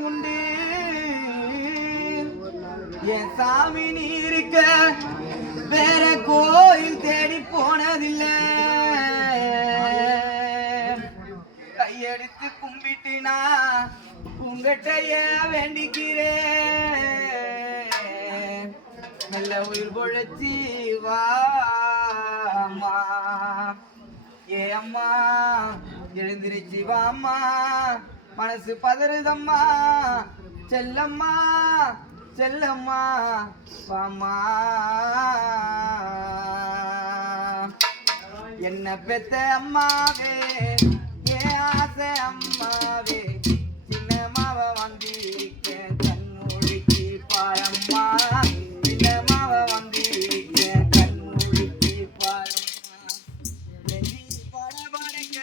உண்டு என் சாமி நீ இருக்க வேற கோயில் தேடி போனதில்லை கையெடுத்து கும்பிட்டுனா உங்ககிட்டய வேண்டிக்கிறேன் நல்ல உயிர் பொழைச்சி வாமா ஏ அம்மா எழுந்திருச்சி வாம்மா மனசு பதறுதம்மா செல்லம்மா செல்லம்மா வாமா என்ன பெத்த அம்மாவே ஏன் ஆசை அம்மாவே சின்ன மாவ வந்திருக்கேன் கண்மூடிக்கு பாரம்மா சின்ன மாவ வந்திருக்கேன் கண்மூடிக்கு பாரம்மா நெஞ்சி படபடக்க